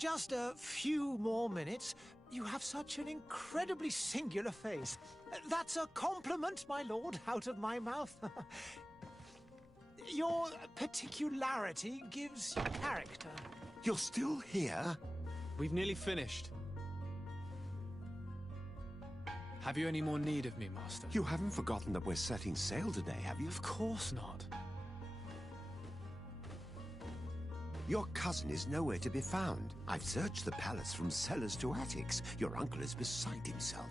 Just a few more minutes. You have such an incredibly singular face. That's a compliment, my lord, out of my mouth. Your particularity gives character. You're still here? We've nearly finished. Have you any more need of me, Master? You haven't forgotten that we're setting sail today, have you? Of course not. Your cousin is nowhere to be found. I've searched the palace from cellars to attics. Your uncle is beside himself.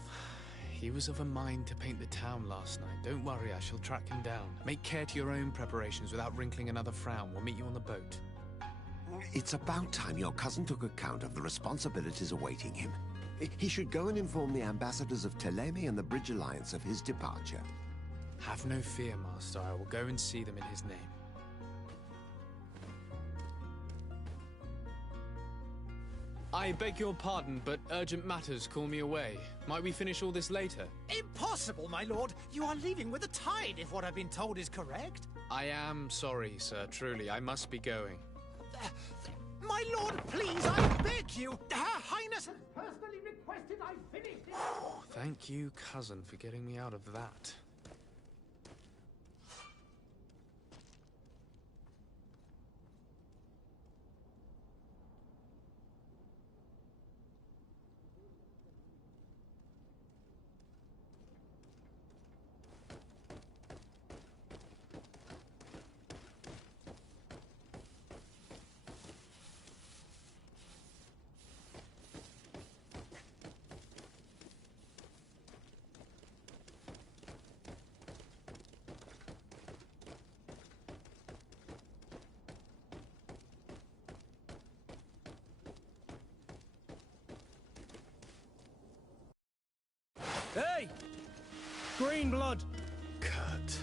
He was of a mind to paint the town last night. Don't worry, I shall track him down. Make care to your own preparations without wrinkling another frown. We'll meet you on the boat. It's about time your cousin took account of the responsibilities awaiting him. He should go and inform the ambassadors of Teleme and the Bridge Alliance of his departure. Have no fear, Master. I will go and see them in his name. I beg your pardon, but urgent matters call me away. Might we finish all this later? Impossible, my lord. You are leaving with the tide, if what I've been told is correct. I am sorry, sir. Truly, I must be going. My lord, please, I beg you. Her Highness has personally requested I finish it. Thank you, cousin, for getting me out of that. Hey! Green blood! Kurt.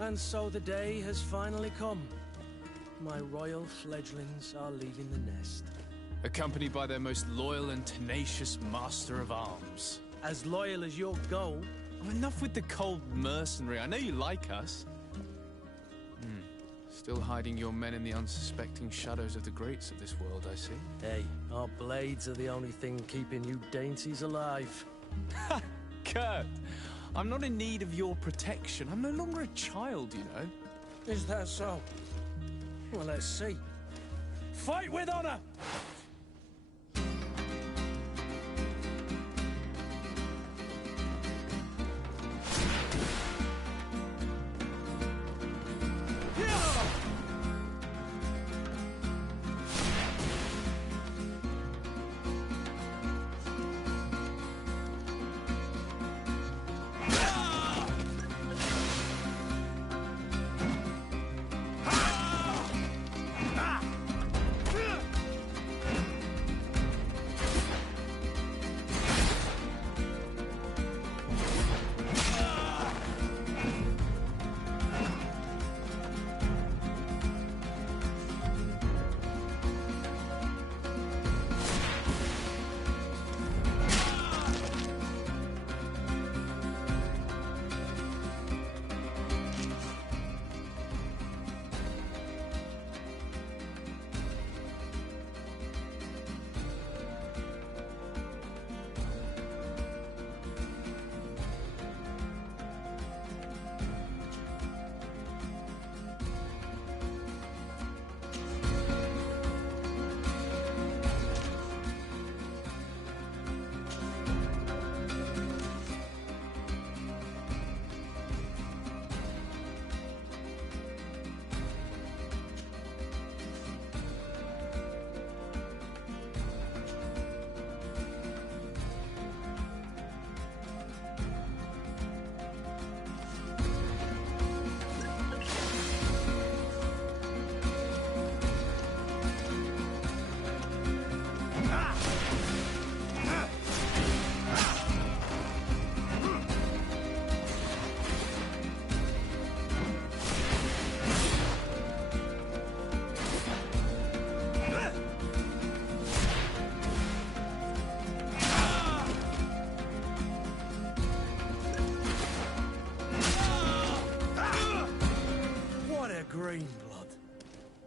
And so the day has finally come. My royal fledglings are leaving the nest. Accompanied by their most loyal and tenacious master of arms. As loyal as your gold. Oh, enough with the cold mercenary. I know you like us. Still hiding your men in the unsuspecting shadows of the greats of this world, I see. Hey, our blades are the only thing keeping you dainties alive. Kurt, I'm not in need of your protection. I'm no longer a child, you know. Is that so? Well, let's see. Fight with honor!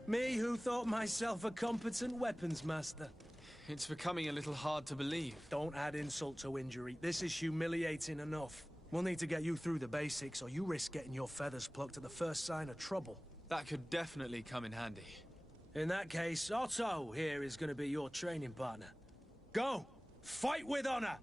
Me who thought myself a competent weapons master. It's becoming a little hard to believe. Don't add insult to injury. This is humiliating enough. We'll need to get you through the basics, or you risk getting your feathers plucked at the first sign of trouble. That could definitely come in handy. In that case, Otto here is going to be your training partner. Go! Fight with honor!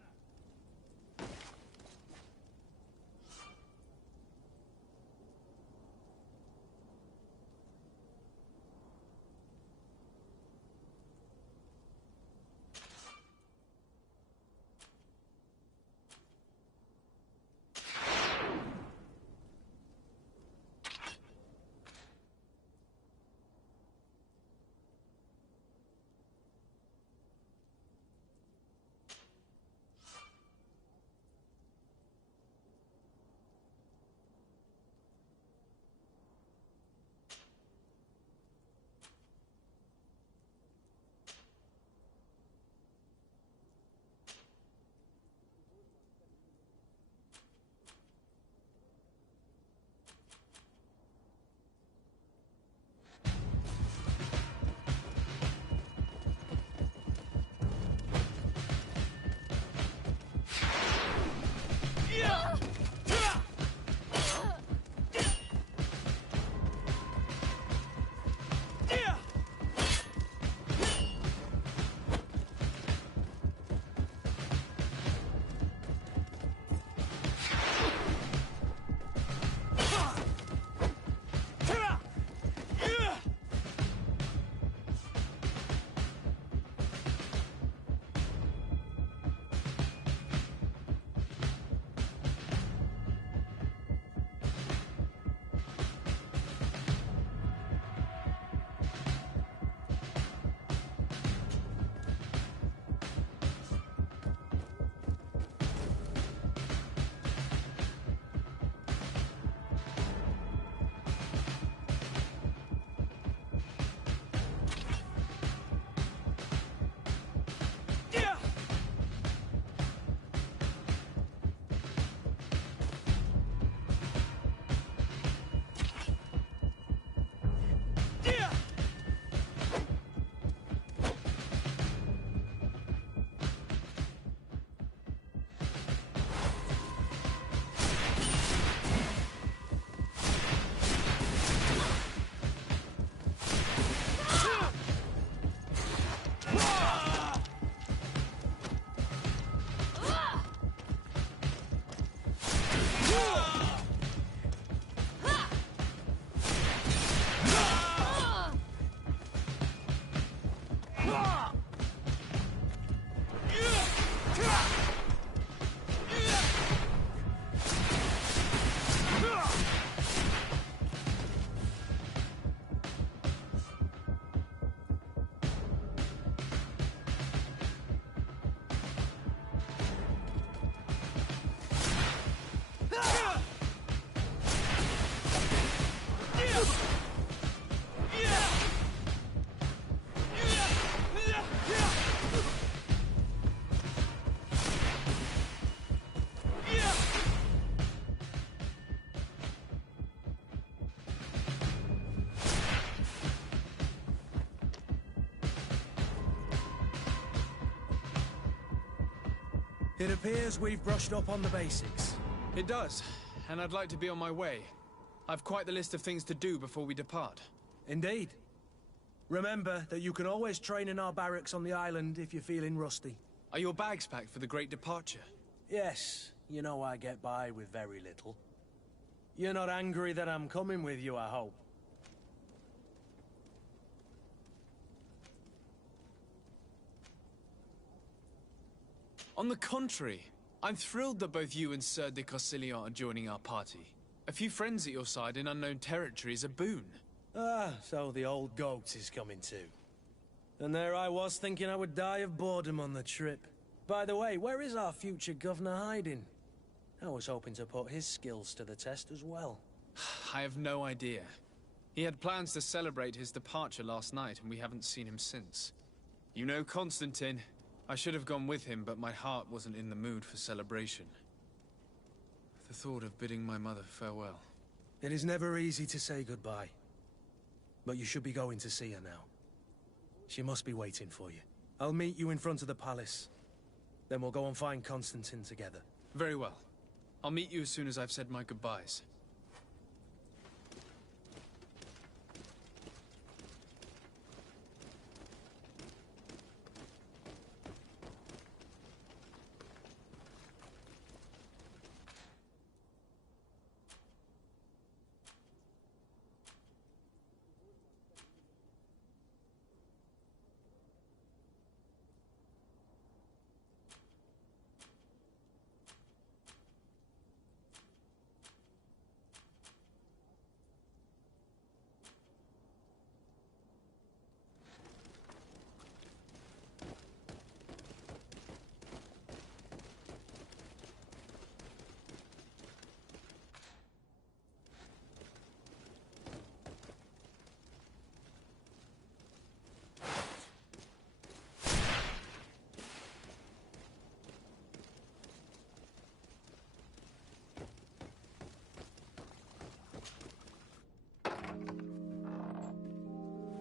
It appears we've brushed up on the basics. It does, and I'd like to be on my way. I've quite the list of things to do before we depart. Indeed. Remember that you can always train in our barracks on the island if you're feeling rusty. Are your bags packed for the great departure? Yes, you know I get by with very little. You're not angry that I'm coming with you, I hope. On the contrary, I'm thrilled that both you and Sir de Cossillon are joining our party. A few friends at your side in unknown territory is a boon. Ah, so the old goat is coming too. And there I was thinking I would die of boredom on the trip. By the way, where is our future governor hiding? I was hoping to put his skills to the test as well. I have no idea. He had plans to celebrate his departure last night, and we haven't seen him since. You know Constantine. I should have gone with him, but my heart wasn't in the mood for celebration. The thought of bidding my mother farewell. It is never easy to say goodbye. but you should be going to see her now. She must be waiting for you. I'll meet you in front of the palace. Then we'll go and find Constantine together. Very well. I'll meet you as soon as I've said my goodbyes.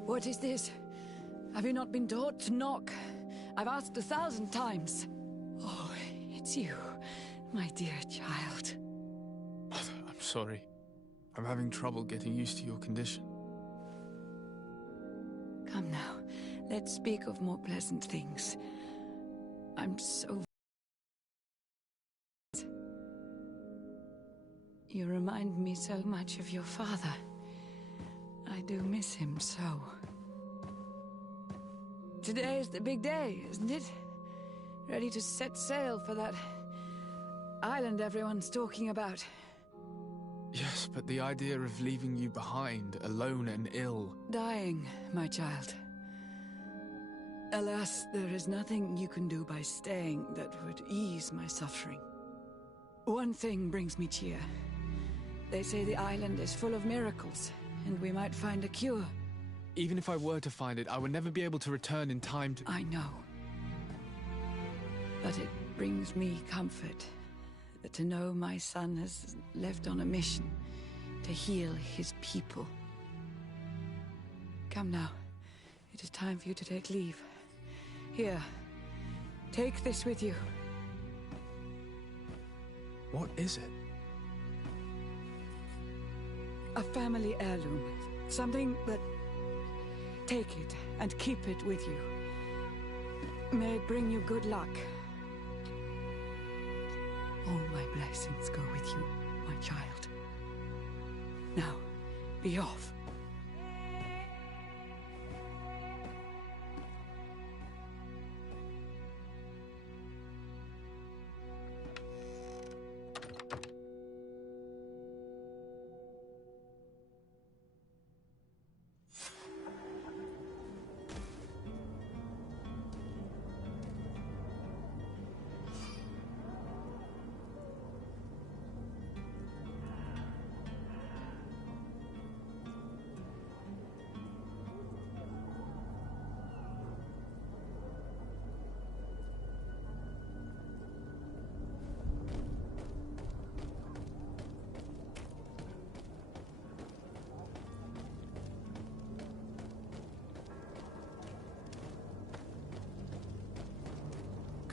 What is this? Have you not been taught to knock? I've asked 1,000 times. Oh, it's you, my dear child. Mother, I'm sorry. I'm having trouble getting used to your condition. Come now, let's speak of more pleasant things. I'm so... You remind me so much of your father. I do miss him so. Today is the big day, isn't it? Ready to set sail for that island everyone's talking about. Yes, but the idea of leaving you behind, alone and ill... Dying, my child. Alas, there is nothing you can do by staying that would ease my suffering. One thing brings me cheer. They say the island is full of miracles, and we might find a cure. Even if I were to find it, I would never be able to return in time to... I know. But it brings me comfort to know my son has left on a mission to heal his people. Come now. It is time for you to take leave. Here, take this with you. What is it? A family heirloom. Something that... Take it and keep it with you. May it bring you good luck. All my blessings go with you, my child. Now, be off.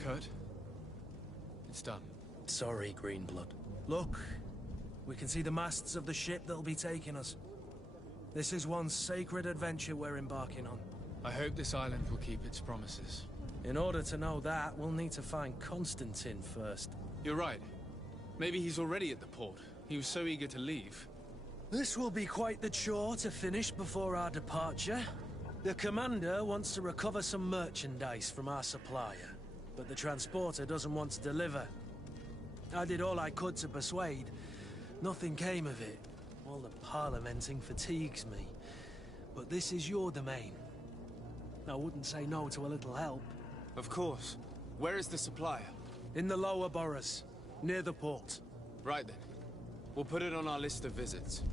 Kurt? It's done. Sorry, Greenblood. Look, we can see the masts of the ship that'll be taking us. This is one sacred adventure we're embarking on. I hope this island will keep its promises. In order to know that, we'll need to find Constantine first. You're right. Maybe he's already at the port. He was so eager to leave. This will be quite the chore to finish before our departure. The commander wants to recover some merchandise from our supplier, but the transporter doesn't want to deliver. I did all I could to persuade. Nothing came of it. All the parliamenting fatigues me. But this is your domain. I wouldn't say no to a little help. Of course. Where is the supplier? In the lower boroughs, near the port. Right then. We'll put it on our list of visits.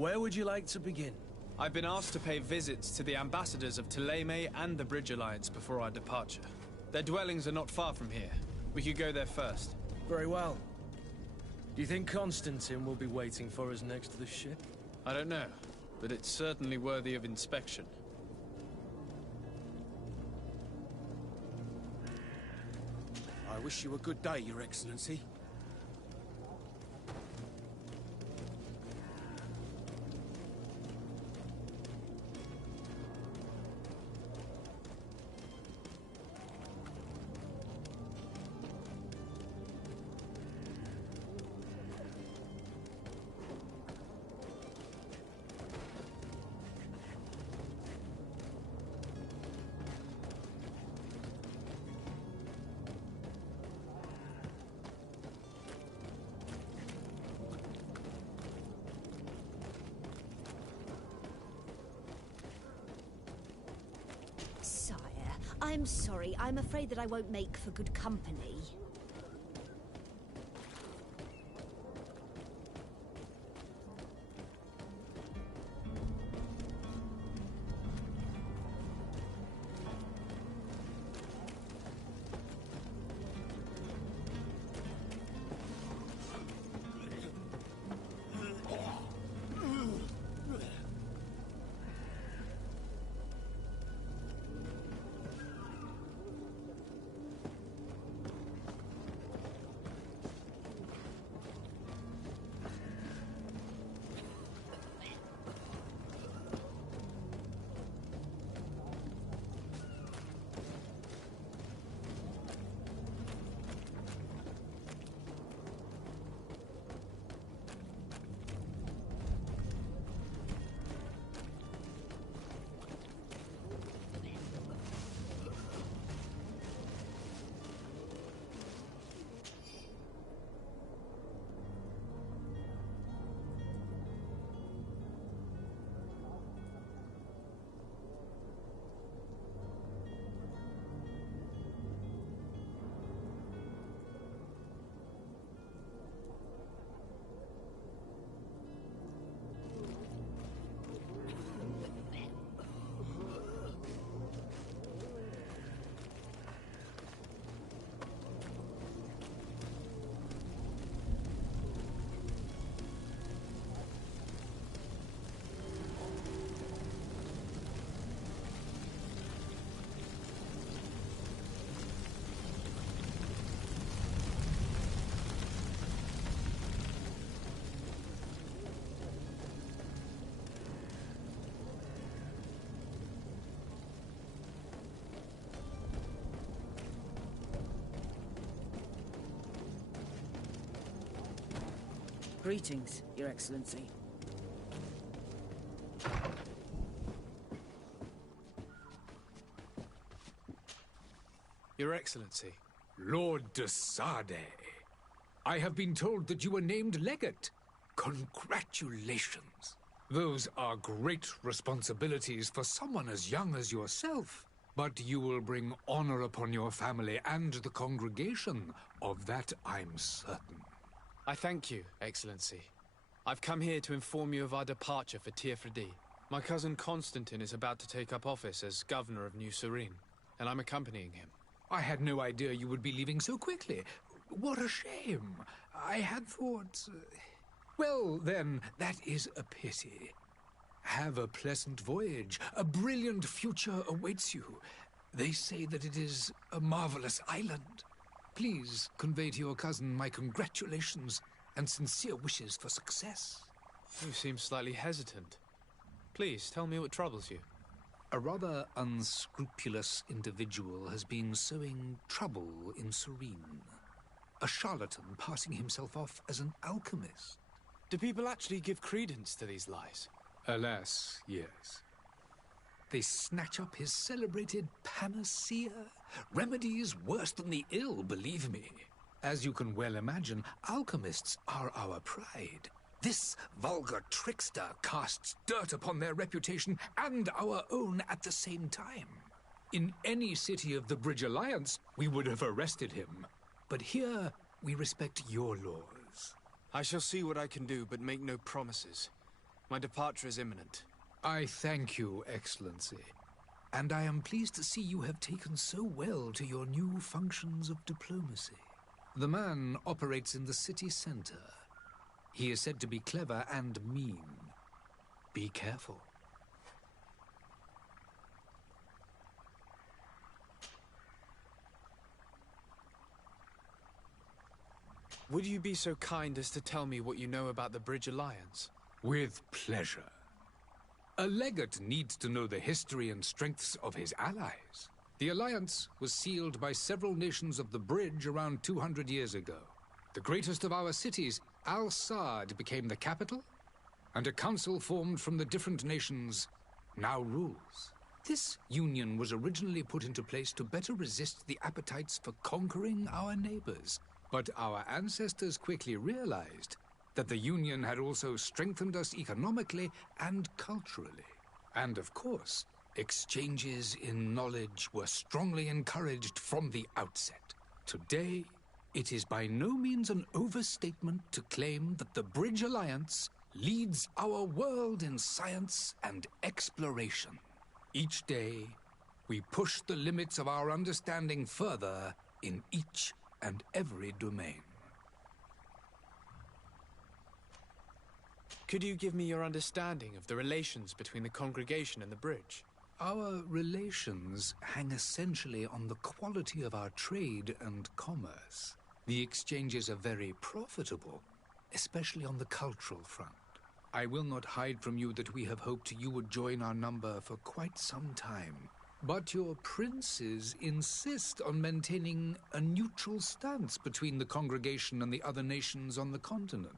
Where would you like to begin? I've been asked to pay visits to the ambassadors of Thélème and the Bridge Alliance before our departure. Their dwellings are not far from here. We could go there first. Very well. Do you think Constantine will be waiting for us next to the ship? I don't know, but it's certainly worthy of inspection. I wish you a good day, Your Excellency. I'm sorry. I'm afraid that I won't make for good company. Greetings, Your Excellency. Your Excellency. Lord de Sade, I have been told that you were named legate. Congratulations. Those are great responsibilities for someone as young as yourself. But you will bring honor upon your family and the congregation. Of that I'm certain. I thank you, Excellency. I've come here to inform you of our departure for Tiefredi. My cousin Constantine is about to take up office as governor of New Serene, and I'm accompanying him. I had no idea you would be leaving so quickly. What a shame. I had thought... Well, then, that is a pity. Have a pleasant voyage. A brilliant future awaits you. They say that it is a marvelous island. Please convey to your cousin my congratulations and sincere wishes for success. You seem slightly hesitant. Please, tell me what troubles you. A rather unscrupulous individual has been sowing trouble in Serene. A charlatan passing himself off as an alchemist. Do people actually give credence to these lies? Alas, yes. They snatch up his celebrated panacea. Remedies worse than the ill, believe me. As you can well imagine, alchemists are our pride. This vulgar trickster casts dirt upon their reputation and our own at the same time. In any city of the Bridge Alliance, we would have arrested him. But here, we respect your laws. I shall see what I can do, but make no promises. My departure is imminent. I thank you, Excellency. And I am pleased to see you have taken so well to your new functions of diplomacy. The man operates in the city center. He is said to be clever and mean. Be careful. Would you be so kind as to tell me what you know about the Bridge Alliance? With pleasure. A legate needs to know the history and strengths of his allies. The alliance was sealed by several nations of the Bridge around 200 years ago. The greatest of our cities, Al-Saad, became the capital, and a council formed from the different nations now rules. This union was originally put into place to better resist the appetites for conquering our neighbors, but our ancestors quickly realized that the Union had also strengthened us economically and culturally. And of course, exchanges in knowledge were strongly encouraged from the outset. Today, it is by no means an overstatement to claim that the Bridge Alliance leads our world in science and exploration. Each day, we push the limits of our understanding further in each and every domain. Could you give me your understanding of the relations between the congregation and the Bridge? Our relations hang essentially on the quality of our trade and commerce. The exchanges are very profitable, especially on the cultural front. I will not hide from you that we have hoped you would join our number for quite some time. But your princes insist on maintaining a neutral stance between the congregation and the other nations on the continent.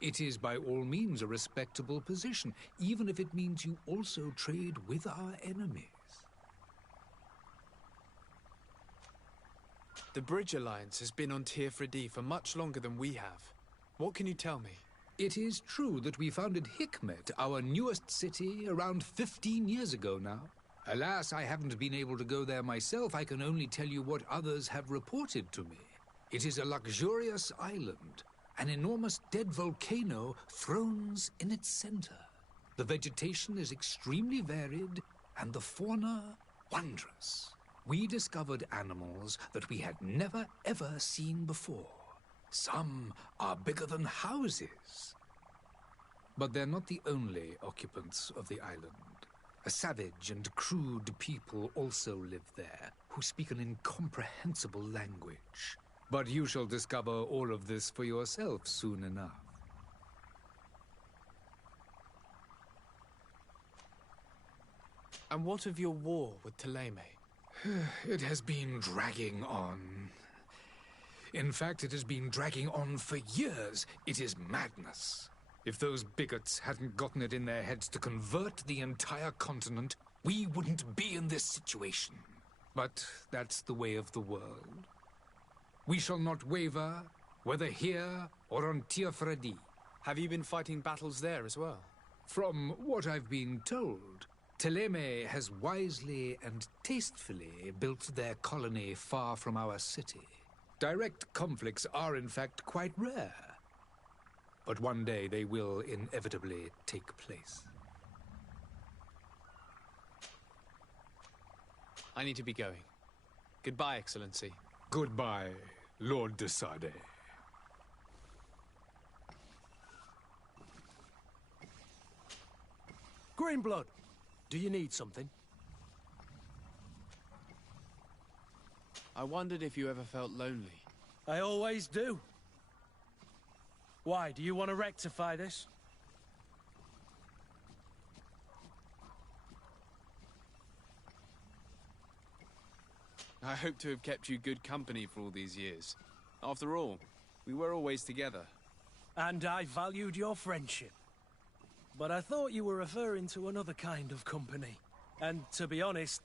It is by all means a respectable position, even if it means you also trade with our enemies. The Bridge Alliance has been on Tirfredi for much longer than we have. What can you tell me? It is true that we founded Hikmet, our newest city, around 15 years ago now. Alas, I haven't been able to go there myself. I can only tell you what others have reported to me. It is a luxurious island. An enormous dead volcano thrones in its center. The vegetation is extremely varied, and the fauna wondrous. We discovered animals that we had never ever seen before. Some are bigger than houses. But they're not the only occupants of the island. A savage and crude people also live there, who speak an incomprehensible language. But you shall discover all of this for yourself soon enough. And what of your war with Thélème? It has been dragging on. In fact, it has been dragging on for years. It is madness. If those bigots hadn't gotten it in their heads to convert the entire continent, we wouldn't be in this situation. But that's the way of the world. We shall not waver, whether here or on Tirfredi. Have you been fighting battles there as well? From what I've been told, Thélème has wisely and tastefully built their colony far from our city. Direct conflicts are, in fact, quite rare. But one day they will inevitably take place. I need to be going. Goodbye, Excellency. Goodbye, Lord de Sade. Greenblood, do you need something? I wondered if you ever felt lonely. I always do. Why, do you want to rectify this? I hope to have kept you good company for all these years. After all, we were always together. And I valued your friendship. But I thought you were referring to another kind of company. And to be honest,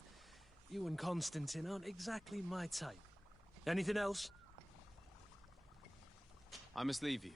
you and Constantine aren't exactly my type. Anything else? I must leave you.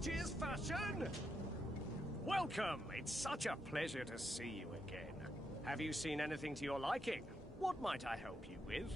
last year's fashion? Welcome. It's such a pleasure to see you again. Have you seen anything to your liking? What might I help you with?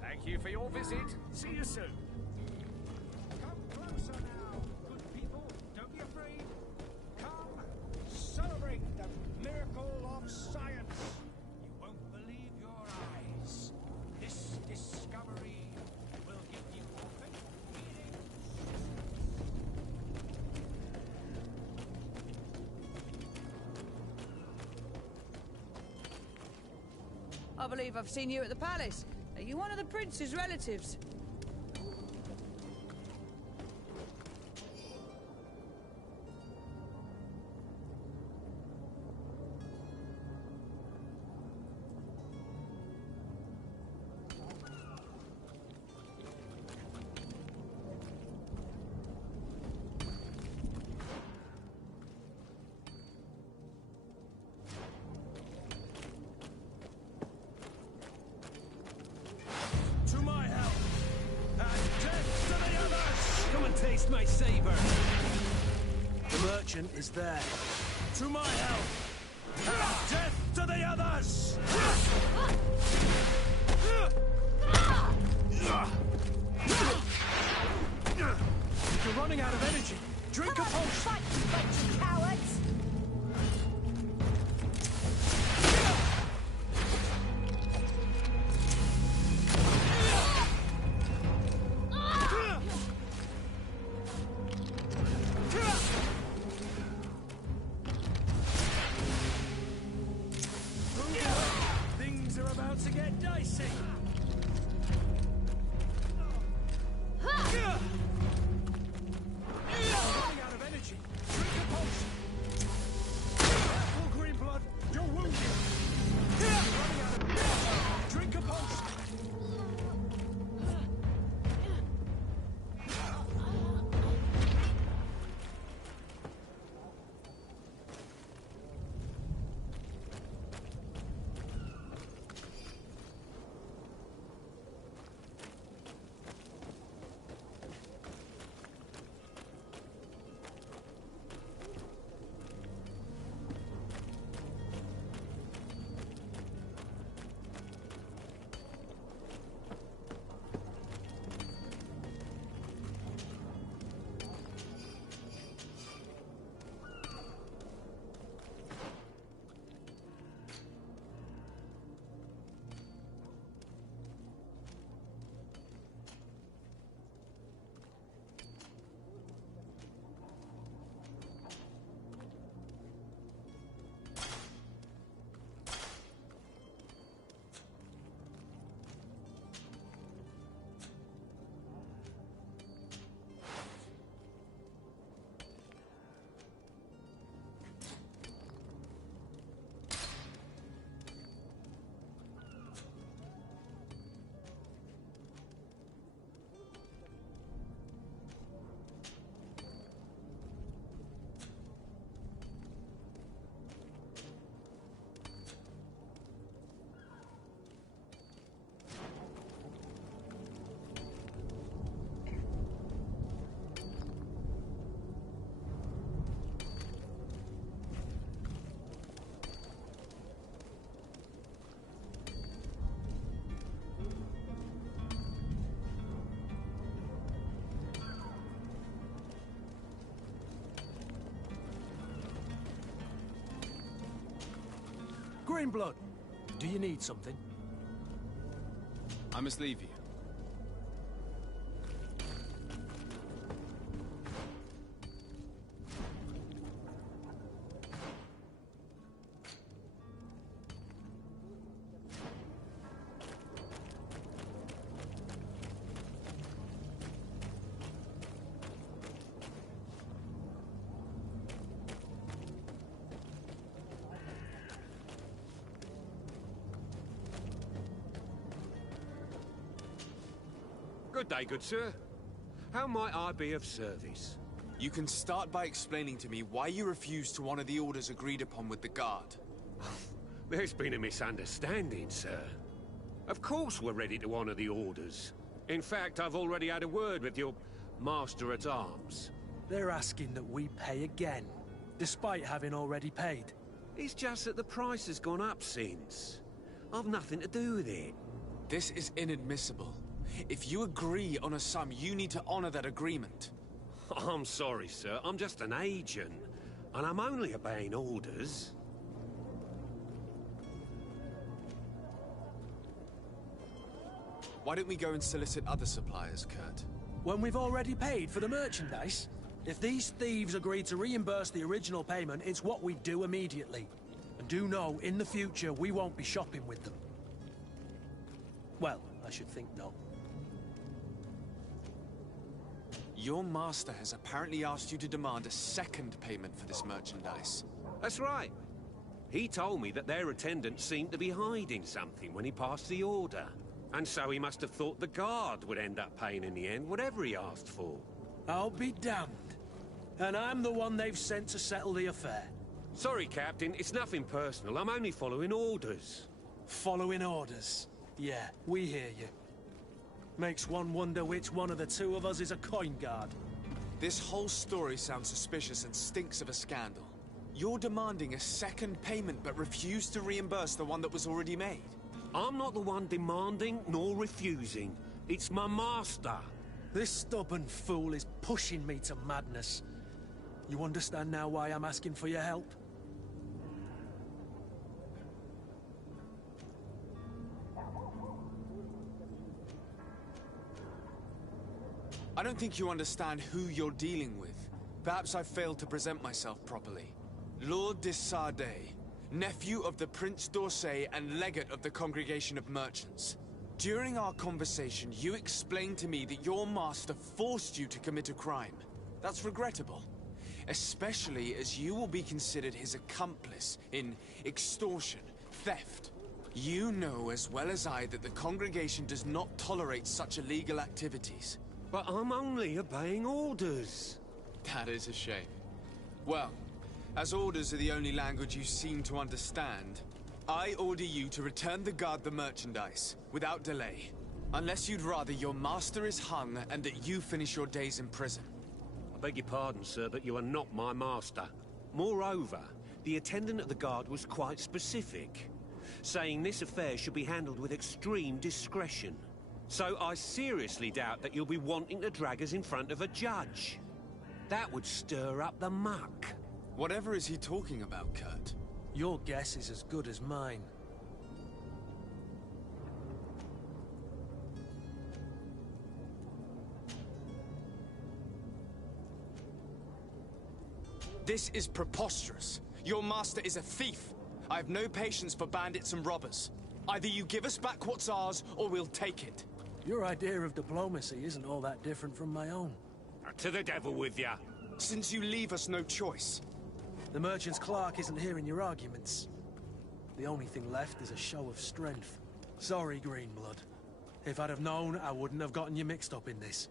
Thank you for your visit. See you soon. Come closer now, good people. Don't be afraid. Come, celebrate the miracle of science. You won't believe your eyes. This discovery will give you authentic meaning. I believe I've seen you at the palace. Are you one of the prince's relatives? Taste my saber. The merchant is there. To my help. And death to the others! You're running out of energy. Drink a potion. Fight, you bunch of cowards! Things are about to get dicey. Running out of energy. Drink a potion. Greenblood, do you need something? I must leave you. Good day, good sir. How might I be of service? You can start by explaining to me why you refused to honor the orders agreed upon with the guard. There's been a misunderstanding, sir. Of course we're ready to honor the orders. In fact, I've already had a word with your master-at-arms. They're asking that we pay again, despite having already paid. It's just that the price has gone up since. I've nothing to do with it. This is inadmissible. If you agree on a sum, you need to honor that agreement. I'm sorry, sir. I'm just an agent. And I'm only obeying orders. Why don't we go and solicit other suppliers, Kurt? When we've already paid for the merchandise? If these thieves agree to reimburse the original payment, it's what we do immediately. And do know, in the future, we won't be shopping with them. Well, I should think no. Your master has apparently asked you to demand a second payment for this merchandise. That's right. He told me that their attendant seemed to be hiding something when he passed the order. And so he must have thought the guard would end up paying in the end, whatever he asked for. I'll be damned. And I'm the one they've sent to settle the affair. Sorry, Captain, it's nothing personal. I'm only following orders. Following orders? Yeah, we hear you. Makes one wonder which one of the two of us is a coin guard. This whole story sounds suspicious and stinks of a scandal. You're demanding a second payment but refuse to reimburse the one that was already made. I'm not the one demanding nor refusing. It's my master. This stubborn fool is pushing me to madness. You understand now why I'm asking for your help? I don't think you understand who you're dealing with. Perhaps I failed to present myself properly. Lord de Sardet, nephew of the Prince d'Orsay and legate of the Congregation of Merchants. During our conversation, you explained to me that your master forced you to commit a crime. That's regrettable, especially as you will be considered his accomplice in extortion, theft. You know as well as I that the Congregation does not tolerate such illegal activities. But I'm only obeying orders. That is a shame. Well, as orders are the only language you seem to understand, I order you to return the guard the merchandise, without delay. Unless you'd rather your master is hung and that you finish your days in prison. I beg your pardon, sir, but you are not my master. Moreover, the attendant at the guard was quite specific, saying this affair should be handled with extreme discretion. So I seriously doubt that you'll be wanting to drag us in front of a judge. That would stir up the muck. Whatever is he talking about, Kurt? Your guess is as good as mine. This is preposterous. Your master is a thief. I have no patience for bandits and robbers. Either you give us back what's ours, or we'll take it. Your idea of diplomacy isn't all that different from my own. To the devil with ya. Since you leave us no choice. The merchant's clerk isn't hearing your arguments. The only thing left is a show of strength. Sorry, Greenblood. If I'd have known, I wouldn't have gotten you mixed up in this.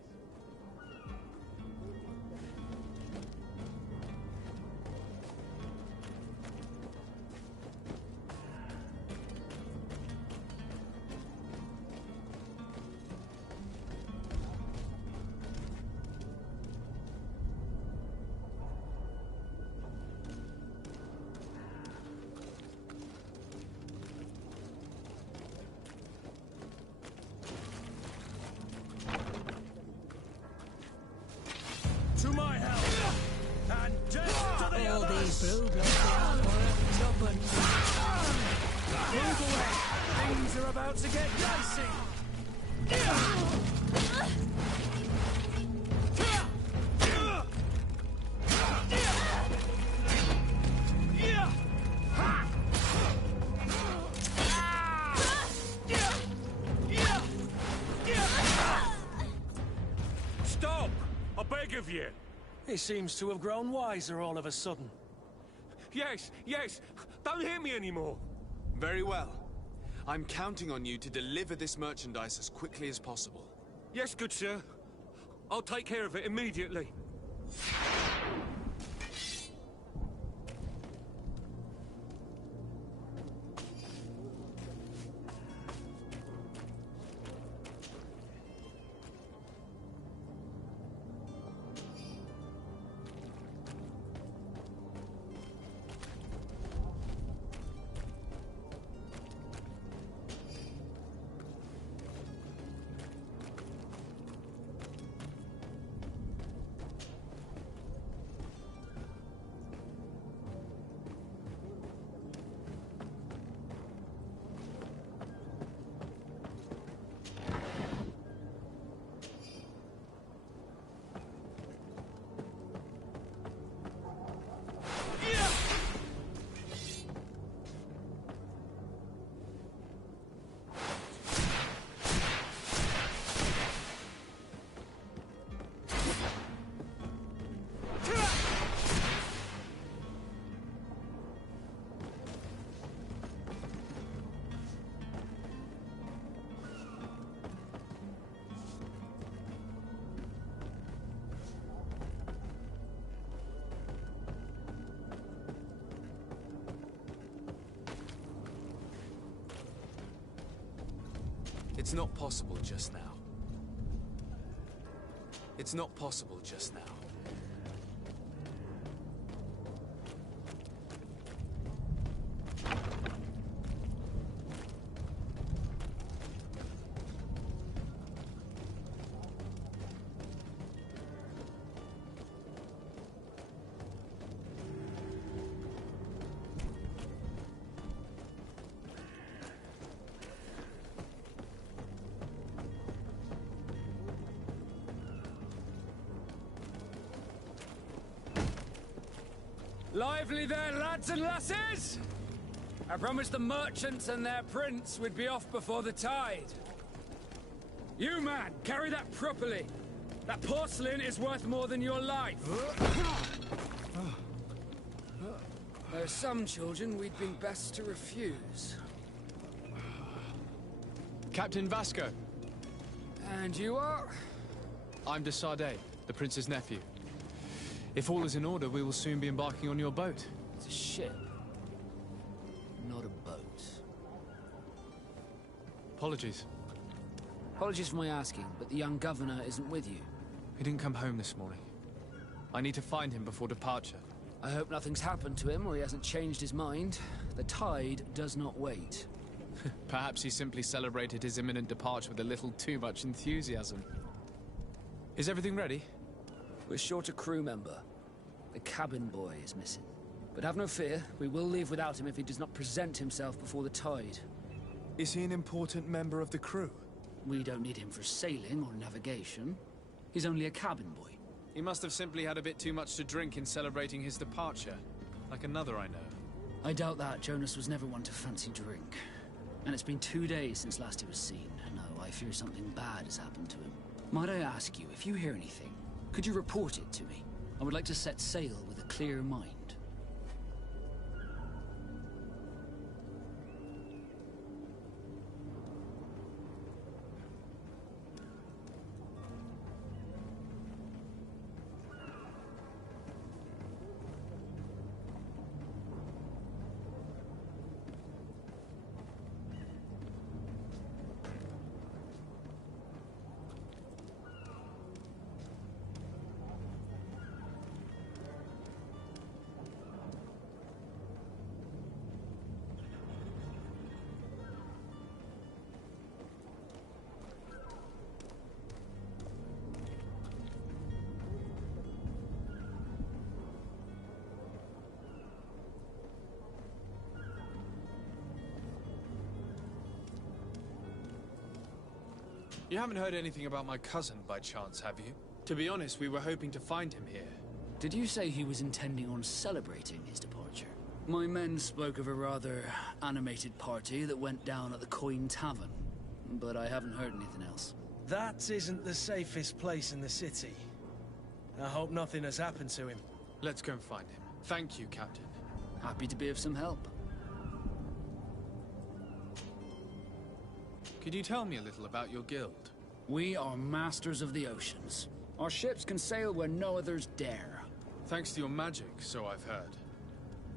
To my help! And death to the others! Blue blood, they are for a Move away! Things are about to get dicey! Stop! I beg of you! He seems to have grown wiser all of a sudden. Yes, yes! Don't hit me anymore! Very well. I'm counting on you to deliver this merchandise as quickly as possible. Yes, good sir. I'll take care of it immediately. It's not possible just now. It's not possible just now. Lively there, lads and lasses! I promised the merchants and their prince we'd be off before the tide. You, man, carry that properly. That porcelain is worth more than your life. There are some children we'd been best to refuse. Captain Vasco. And you are? I'm de Sardet, the prince's nephew. If all is in order, we will soon be embarking on your boat. It's a ship, not a boat. Apologies. Apologies for my asking, but the young governor isn't with you. He didn't come home this morning. I need to find him before departure. I hope nothing's happened to him or he hasn't changed his mind. The tide does not wait. Perhaps he simply celebrated his imminent departure with a little too much enthusiasm. Is everything ready? We're short a crew member. The cabin boy is missing. But have no fear, we will leave without him if he does not present himself before the tide. Is he an important member of the crew? We don't need him for sailing or navigation. He's only a cabin boy. He must have simply had a bit too much to drink in celebrating his departure. Like another I know. I doubt that. Jonas was never one to fancy drink. And it's been 2 days since last he was seen. No, I fear something bad has happened to him. Might I ask you, if you hear anything, could you report it to me? I would like to set sail with a clear mind. You haven't heard anything about my cousin by chance, have you? To be honest, we were hoping to find him here. Did you say he was intending on celebrating his departure? My men spoke of a rather animated party that went down at the Coin Tavern, but I haven't heard anything else. That isn't the safest place in the city. I hope nothing has happened to him. Let's go and find him. Thank you, Captain. Happy to be of some help. Could you tell me a little about your guild? We are masters of the oceans. Our ships can sail where no others dare. Thanks to your magic, so I've heard.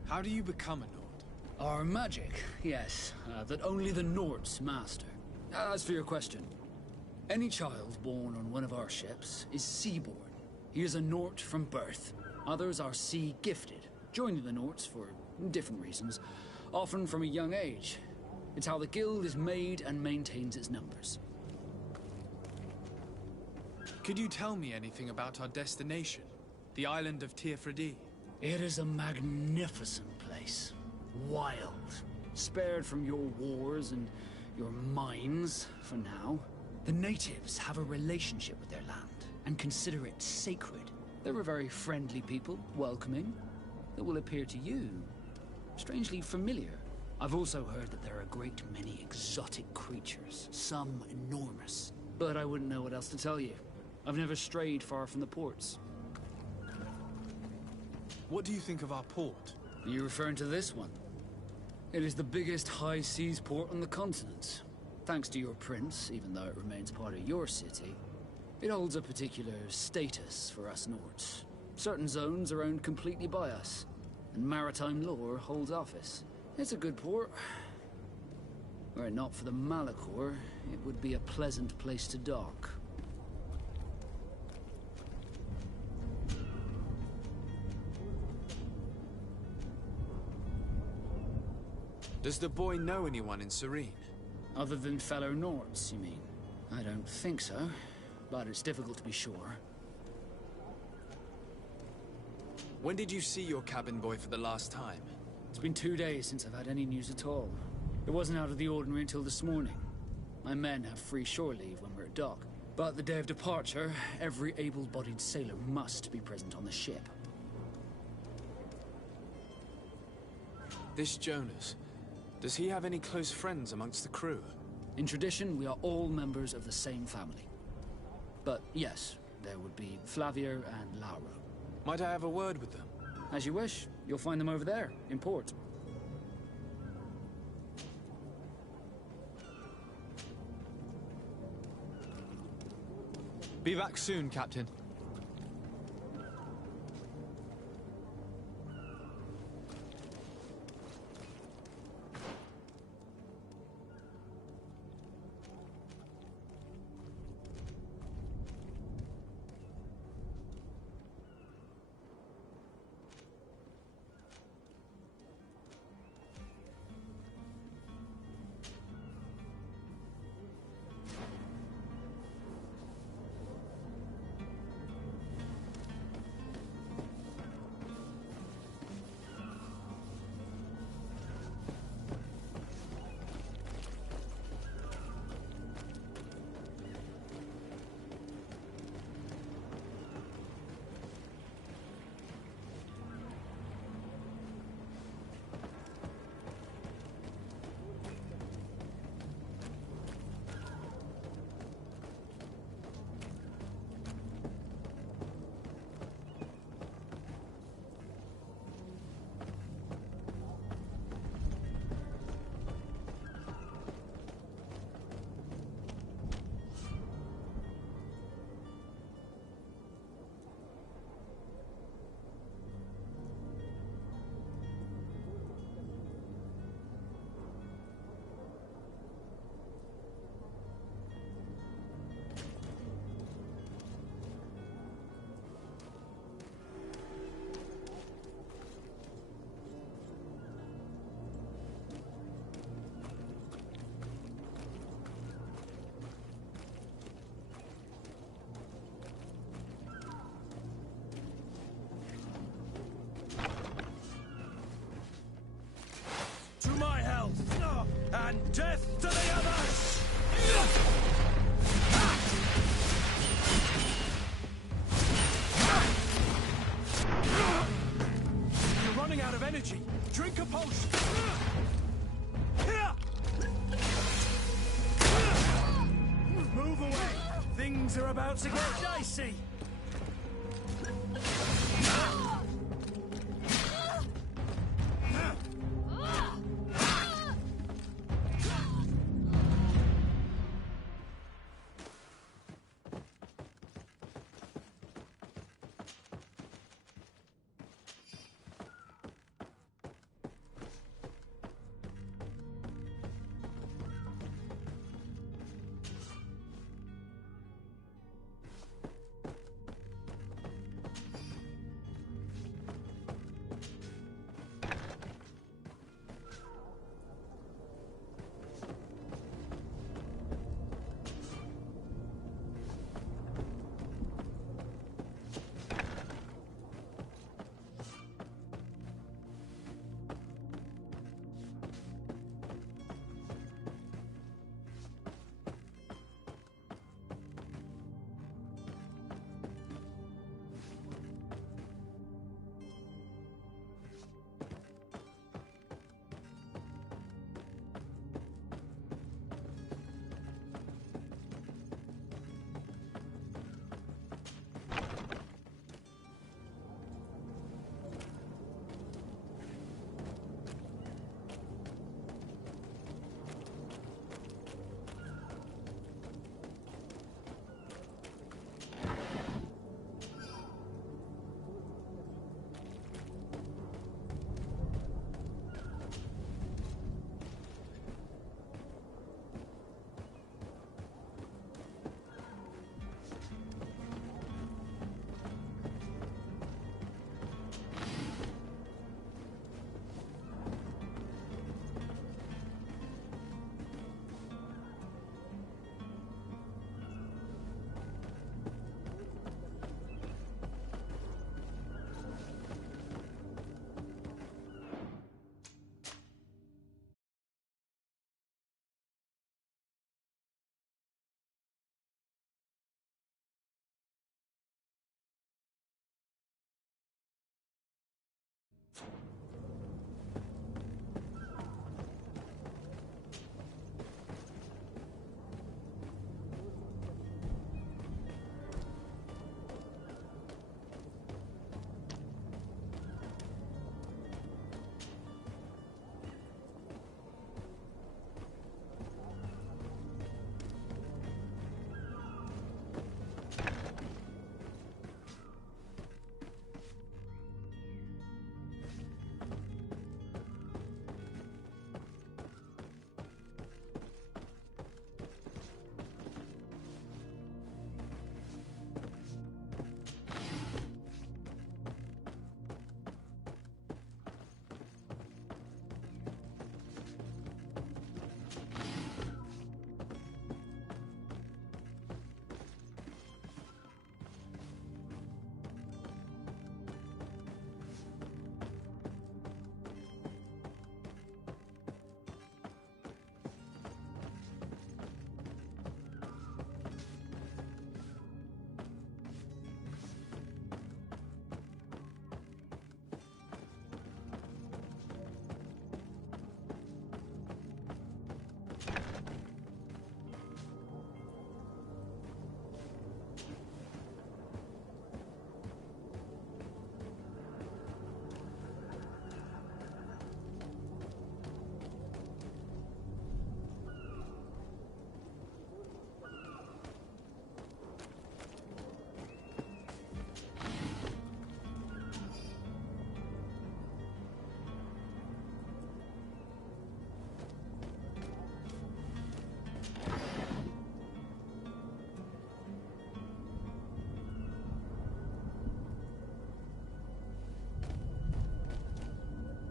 How do you become a Nord? Our magic, yes, that only the Nords master. As for your question, any child born on one of our ships is seaborn. He is a Nord from birth. Others are sea-gifted, joining the Nords for different reasons, often from a young age. It's how the guild is made and maintains its numbers. Could you tell me anything about our destination? The island of Teofredi? It is a magnificent place. Wild. Spared from your wars and your mines, for now. The natives have a relationship with their land and consider it sacred. They're a very friendly people, welcoming, that will appear to you strangely familiar. I've also heard that there are a great many exotic creatures, some enormous. But I wouldn't know what else to tell you. I've never strayed far from the ports. What do you think of our port? Are you referring to this one? It is the biggest high seas port on the continent. Thanks to your prince, even though it remains part of your city, it holds a particular status for us Nords. Certain zones are owned completely by us, and maritime law holds office. It's a good port. Were it not for the Malachor, it would be a pleasant place to dock. Does the boy know anyone in Serene? Other than fellow Nords, you mean? I don't think so, but it's difficult to be sure. When did you see your cabin boy for the last time? It's been 2 days since I've had any news at all. It wasn't out of the ordinary until this morning. My men have free shore leave when we're at dock. But the day of departure, every able-bodied sailor must be present on the ship. This Jonas, does he have any close friends amongst the crew? In tradition, we are all members of the same family. But yes, there would be Flavio and Lauro. Might I have a word with them? As you wish. You'll find them over there, in port. Be back soon, Captain. out of energy. Drink a potion. Move away. Things are about to get dicey.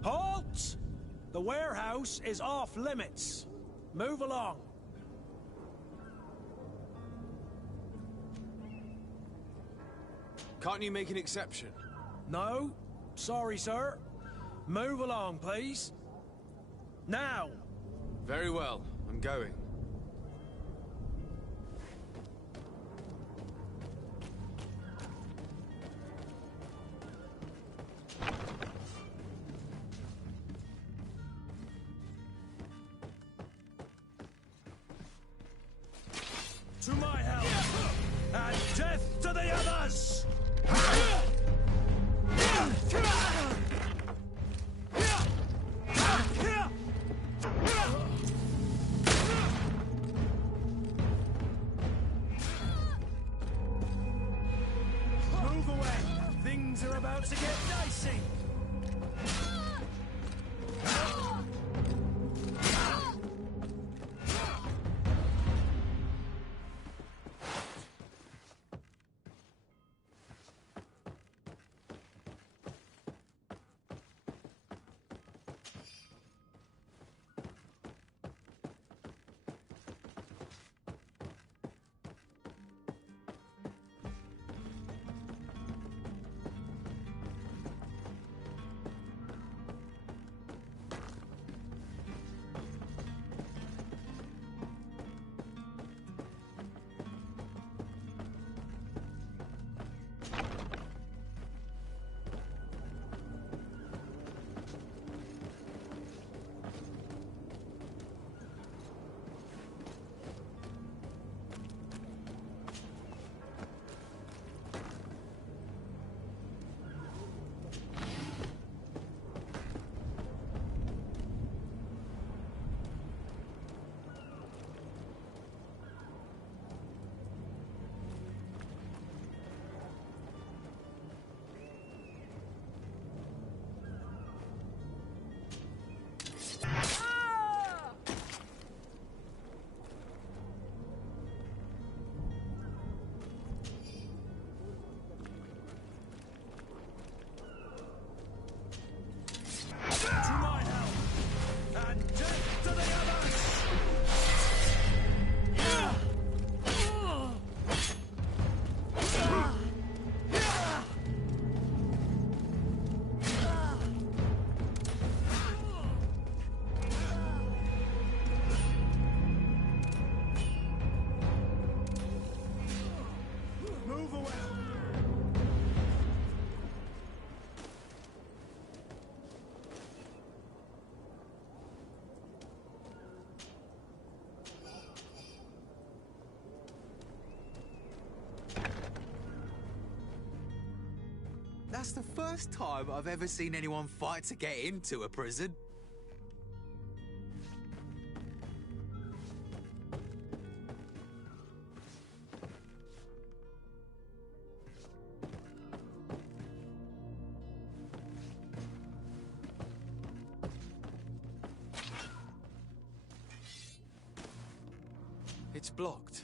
Halt! The warehouse is off limits. Move along. Can't you make an exception? No. Sorry, sir. Move along, please. Now! Very well. I'm going. to my help! And death to the others! Move away! Things are about to get dicey! That's the first time I've ever seen anyone fight to get into a prison. It's blocked.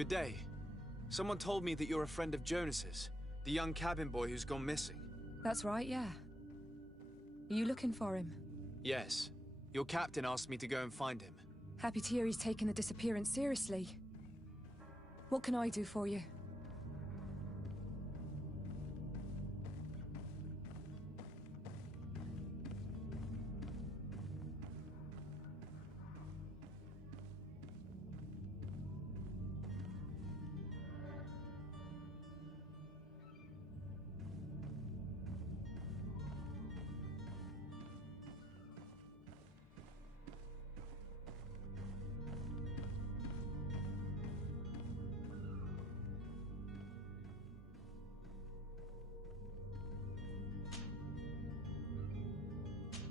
Good day. Someone told me that you're a friend of Jonas's, the young cabin boy who's gone missing. That's right, yeah. Are you looking for him? Yes. Your captain asked me to go and find him. Happy to hear he's taken the disappearance seriously. What can I do for you?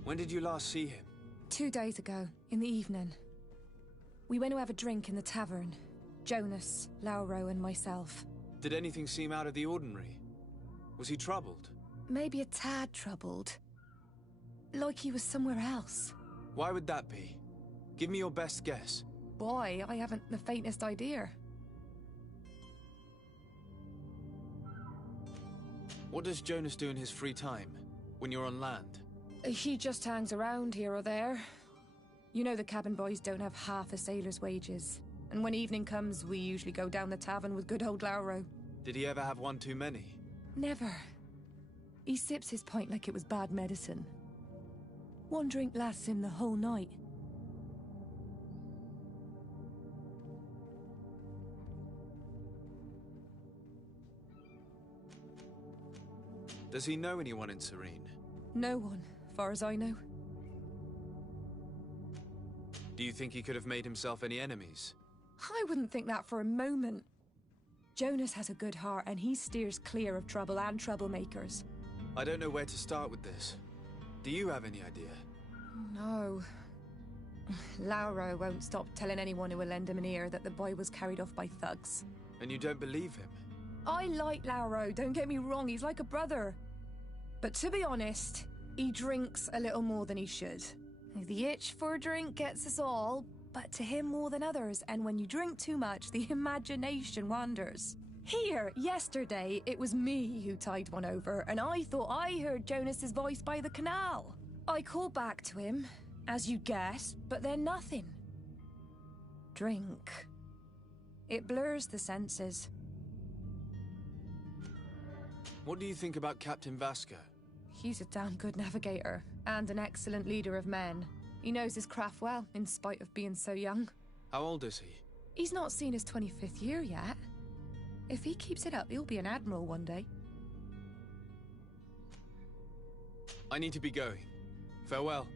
When did you last see him? 2 days ago, in the evening. We went to have a drink in the tavern. Jonas, Lauro, and myself. Did anything seem out of the ordinary? Was he troubled? Maybe a tad troubled. Like he was somewhere else. Why would that be? Give me your best guess. Why? I haven't the faintest idea. What does Jonas do in his free time, when you're on land? He just hangs around here or there. You know the cabin boys don't have half a sailor's wages. And when evening comes, we usually go down the tavern with good old Lauro. Did he ever have one too many? Never. He sips his pint like it was bad medicine. One drink lasts him the whole night. Does he know anyone in Serene? No one, far as I know. Do you think he could have made himself any enemies? I wouldn't think that for a moment. Jonas has a good heart and he steers clear of trouble and troublemakers. I don't know where to start with this. Do you have any idea? No. Lauro won't stop telling anyone who will lend him an ear that the boy was carried off by thugs. And you don't believe him? I like Lauro, don't get me wrong, he's like a brother. But to be honest, he drinks a little more than he should. The itch for a drink gets us all, but to him more than others, and when you drink too much, the imagination wanders. Here, yesterday, it was me who tied one over, and I thought I heard Jonas's voice by the canal. I called back to him, as you guessed, but then nothing. Drink. It blurs the senses. What do you think about Captain Vasco? He's a damn good navigator, and an excellent leader of men. He knows his craft well, in spite of being so young. How old is he? He's not seen his 25th year yet. If he keeps it up, he'll be an admiral one day. I need to be going. Farewell.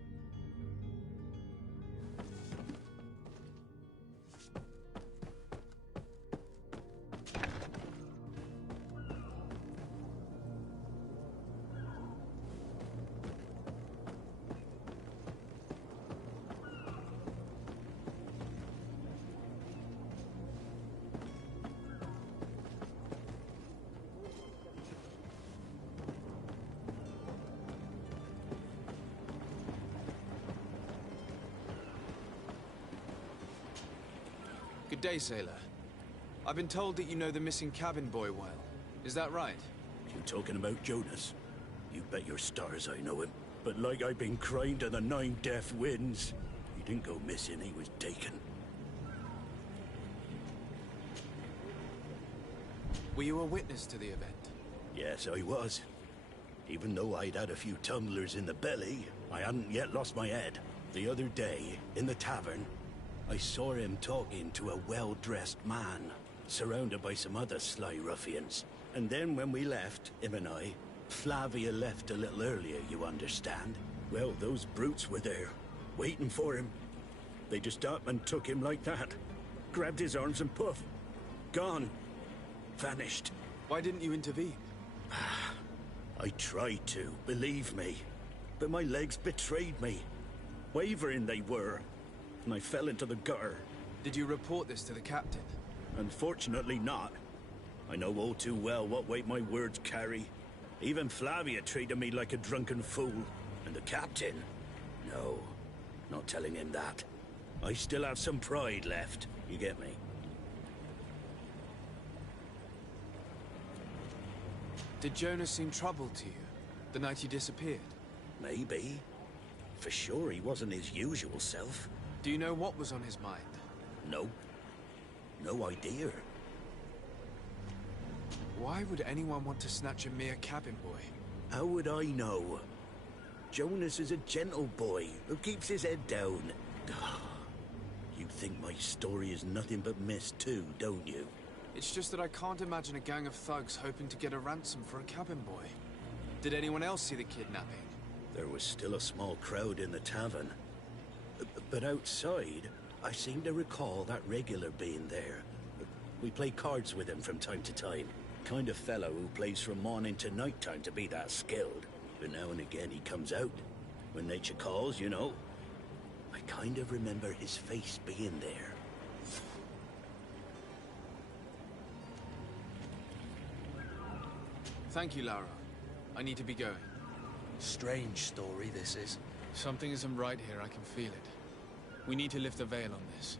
Good day, sailor. I've been told that you know the missing cabin boy well. Is that right? You talking about Jonas? You bet your stars I know him. But like I've been crying to the 9 deaf winds, he didn't go missing, he was taken. Were you a witness to the event? Yes, I was. Even though I'd had a few tumblers in the belly, I hadn't yet lost my head. The other day, in the tavern, I saw him talking to a well-dressed man, surrounded by some other sly ruffians. And then when we left, him and I, Flavia left a little earlier, you understand? Well, those brutes were there, waiting for him. They just up and took him like that. Grabbed his arms and poof. Gone. Vanished. Why didn't you intervene? I tried to, believe me. But my legs betrayed me. Wavering they were. And I fell into the gutter. Did you report this to the captain? Unfortunately not. I know all too well what weight my words carry. Even Flavia treated me like a drunken fool. And the captain? No, not telling him that. I still have some pride left, you get me? Did Jonas seem troubled to you, the night he disappeared? Maybe. For sure he wasn't his usual self. Do you know what was on his mind? No. No idea. Why would anyone want to snatch a mere cabin boy? How would I know? Jonas is a gentle boy who keeps his head down. You think my story is nothing but mist too, don't you? It's just that I can't imagine a gang of thugs hoping to get a ransom for a cabin boy. Did anyone else see the kidnapping? There was still a small crowd in the tavern. But outside, I seem to recall that regular being there. We play cards with him from time to time. Kind of fellow who plays from morning to night time to be that skilled. But now and again he comes out. When nature calls, you know. I kind of remember his face being there. Thank you, Lara. I need to be going. Strange story, this is. Something isn't right here, I can feel it. We need to lift the veil on this.